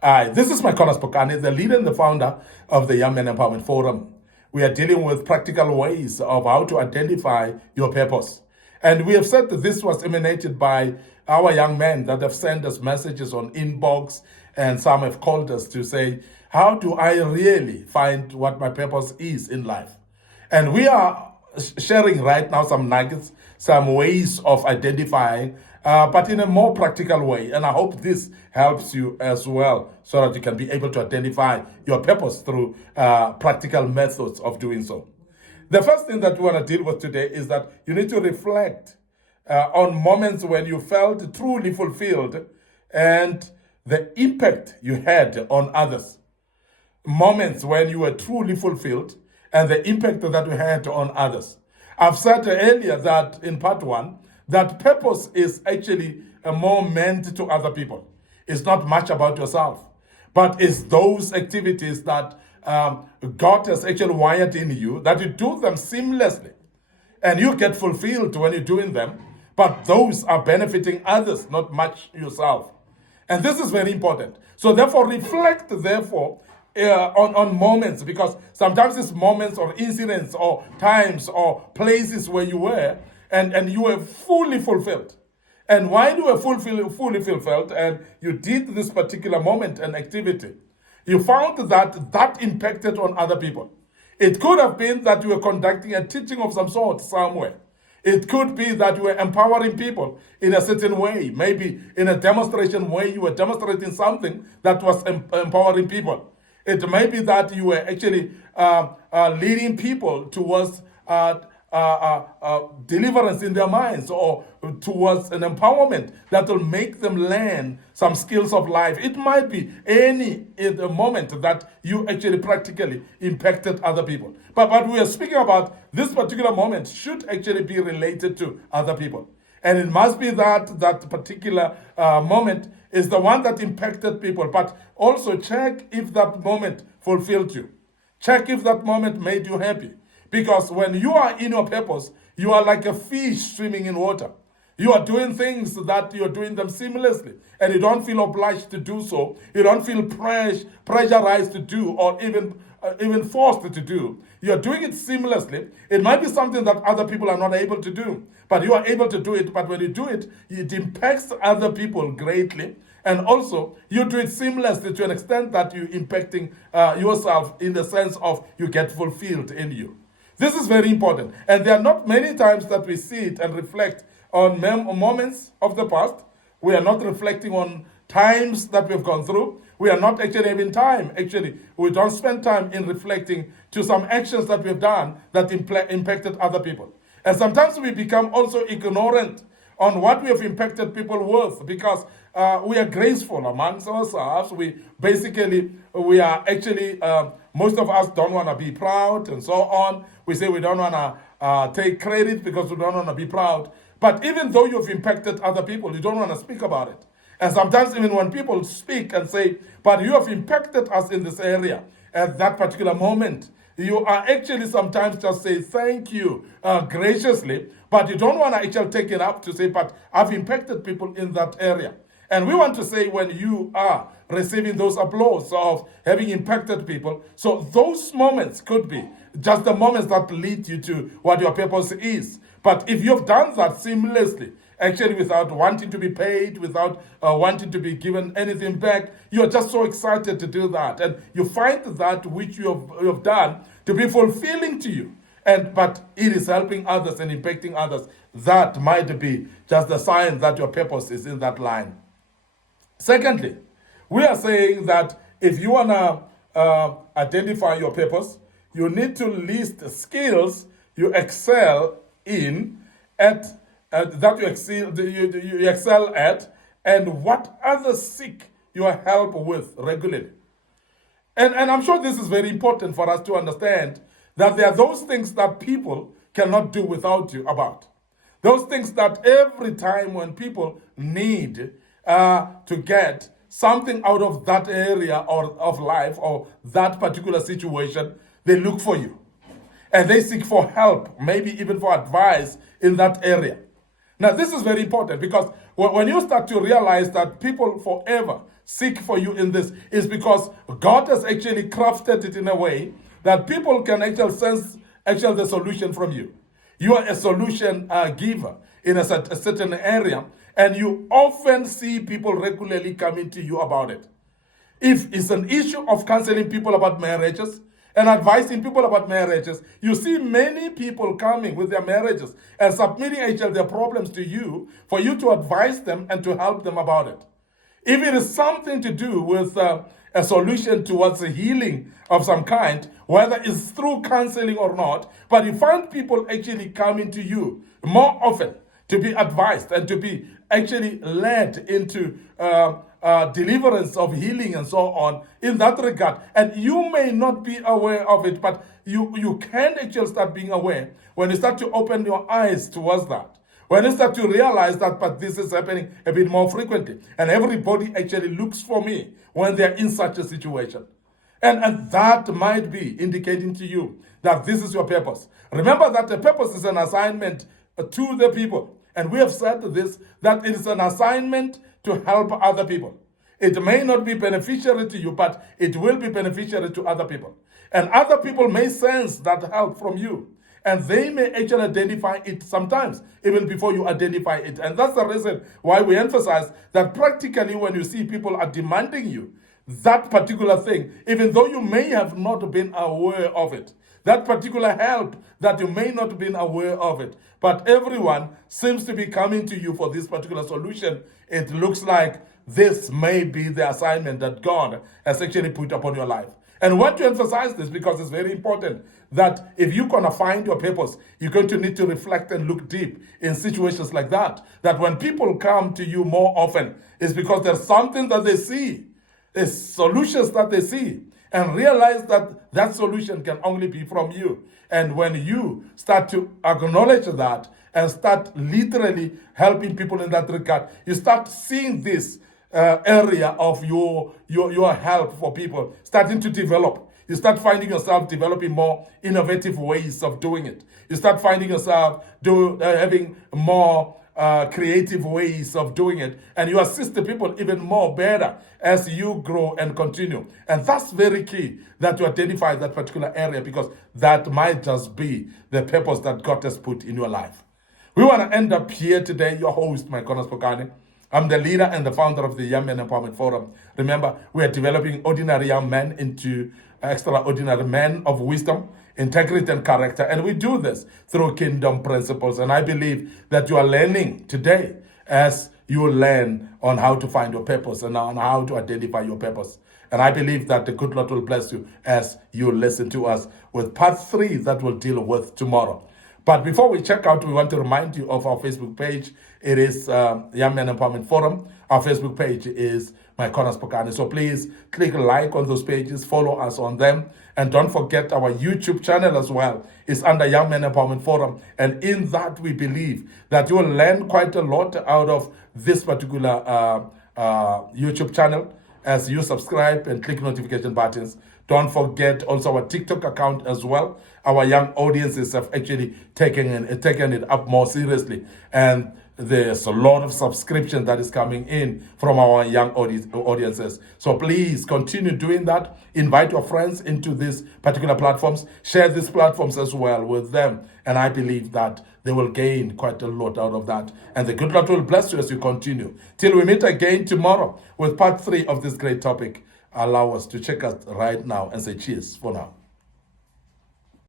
This is MIcornus Phokane, the leader and the founder of the Young Men Empowerment Forum. We are dealing with practical ways of how to identify your purpose. And we have said that this was emanated by our young men that have sent us messages on inbox, and some have called us to say, how do I really find what my purpose is in life? And we are sharing right now some nuggets, some ways of identifying, but in a more practical way. And I hope this helps you as well, so that you can be able to identify your purpose through practical methods of doing so. The first thing that we want to deal with today is that you need to reflect on moments when you felt truly fulfilled and the impact you had on others. Moments when you were truly fulfilled and the impact that you had on others. I've said earlier that in part one, that purpose is actually more meant to other people. It's not much about yourself, but it's those activities that God has actually wired in you, that you do them seamlessly. And you get fulfilled when you're doing them, but those are benefiting others, not much yourself. And this is very important. So therefore, reflect, therefore, on moments, because sometimes it's moments or incidents or times or places where you were and you were fully fulfilled. And while you were fully fulfilled and you did this particular moment and activity, you found that that impacted on other people. It could have been that you were conducting a teaching of some sort somewhere. It could be that you were empowering people in a certain way. Maybe in a demonstration way, you were demonstrating something that was empowering people. It may be that you were actually leading people towards deliverance in their minds, or towards an empowerment that will make them learn some skills of life. It might be any moment that you actually practically impacted other people. But we are speaking about this particular moment should actually be related to other people. And it must be that that particular moment is the one that impacted people. But also check if that moment fulfilled you. Check if that moment made you happy. Because when you are in your purpose, you are like a fish swimming in water. You are doing things that you're doing them seamlessly, and you don't feel obliged to do so. You don't feel pressurized to do, or even forced to do. You're doing it seamlessly. It might be something that other people are not able to do, but you are able to do it. But when you do it, it impacts other people greatly. And also, you do it seamlessly to an extent that you're impacting yourself in the sense of you get fulfilled in you. This is very important. And there are not many times that we sit and reflect on moments of the past. We are not reflecting on times that we've gone through. We are not actually having time. Actually, we don't spend time in reflecting to some actions that we've done that impacted other people. And sometimes we become also ignorant on what we have impacted people with, because we are graceful amongst ourselves. We are actually, most of us don't want to be proud and so on. We say we don't want to take credit because we don't want to be proud. But even though you've impacted other people, you don't want to speak about it. And sometimes even when people speak and say, but you have impacted us in this area at that particular moment, you are actually sometimes just say thank you graciously, but you don't want to actually take it up to say, but I've impacted people in that area. And we want to say when you are receiving those applause of having impacted people, so those moments could be just the moments that lead you to what your purpose is. But if you've done that seamlessly, actually without wanting to be paid, without wanting to be given anything back, you're just so excited to do that. And you find that which you have done to be fulfilling to you. But it is helping others and impacting others. That might be just the sign that your purpose is in that line. Secondly, we are saying that if you want to identify your purpose, you need to list skills you excel in that you excel at, and what others seek your help with regularly. And I'm sure this is very important for us to understand that there are those things that people cannot do without you about. Those things that every time when people need to get something out of that area or of life or that particular situation, they look for you. And they seek for help, maybe even for advice in that area. Now, this is very important because when you start to realize that people forever seek for you in this is because God has actually crafted it in a way that people can actually sense the solution from you. You are a solution giver in a certain area, and you often see people regularly coming to you about it. If it's an issue of counseling people about marriages and advising people about marriages, you see many people coming with their marriages and submitting their problems to you for you to advise them and to help them about it. If it is something to do with a solution towards a healing of some kind, whether it's through counseling or not, but you find people actually coming to you more often to be advised and to be actually led into deliverance of healing and so on in that regard. And you may not be aware of it, but you can actually start being aware when you start to open your eyes towards that. When you start to realize that, but this is happening a bit more frequently. And everybody actually looks for me when they're in such a situation. And that might be indicating to you that this is your purpose. Remember that the purpose is an assignment to the people. And we have said this, that it is an assignment to help other people. It may not be beneficiary to you, but it will be beneficiary to other people. And other people may sense that help from you. And they may actually identify it sometimes, even before you identify it. And that's the reason why we emphasize that practically when you see people are demanding you that particular thing, even though you may have not been aware of it, that particular help that you may not have been aware of it, but everyone seems to be coming to you for this particular solution, it looks like this may be the assignment that God has actually put upon your life. And I want to emphasize this because it's very important that if you're going to find your purpose, you're going to need to reflect and look deep in situations like that. That when people come to you more often, it's because there's something that they see, there's solutions that they see, and realize that that solution can only be from you. And when you start to acknowledge that and start literally helping people in that regard, you start seeing this area of your help for people starting to develop. You start finding yourself developing more innovative ways of doing it. You start finding yourself having more creative ways of doing it, and you assist the people even more better as you grow and continue. And that's very key, that you identify that particular area, because that might just be the purpose that God has put in your life. We want to end up here today. Your host, MIcornus Phokane. I'm the leader and the founder of the Young Men Empowerment Forum. Remember, we are developing ordinary young men into extraordinary men of wisdom, integrity, and character. And we do this through kingdom principles. And I believe that you are learning today as you learn on how to find your purpose and on how to identify your purpose. And I believe that the good Lord will bless you as you listen to us with part 3 that we'll deal with tomorrow. But before we check out, we want to remind you of our Facebook page. It is Young Men Empowerment Forum. Our Facebook page is MIcornus Phokane. So please click like on those pages, follow us on them. And don't forget our YouTube channel as well. It's under Young Men Empowerment Forum. And in that, we believe that you will learn quite a lot out of this particular YouTube channel as you subscribe and click notification buttons. Don't forget also our TikTok account as well. Our young audiences have actually taken it up more seriously. And there's a lot of subscription that is coming in from our young audiences. So please continue doing that. Invite your friends into these particular platforms. Share these platforms as well with them. And I believe that they will gain quite a lot out of that. And the good Lord will bless you as you continue. Till we meet again tomorrow with part 3 of this great topic. Allow us to check out right now and say cheers for now.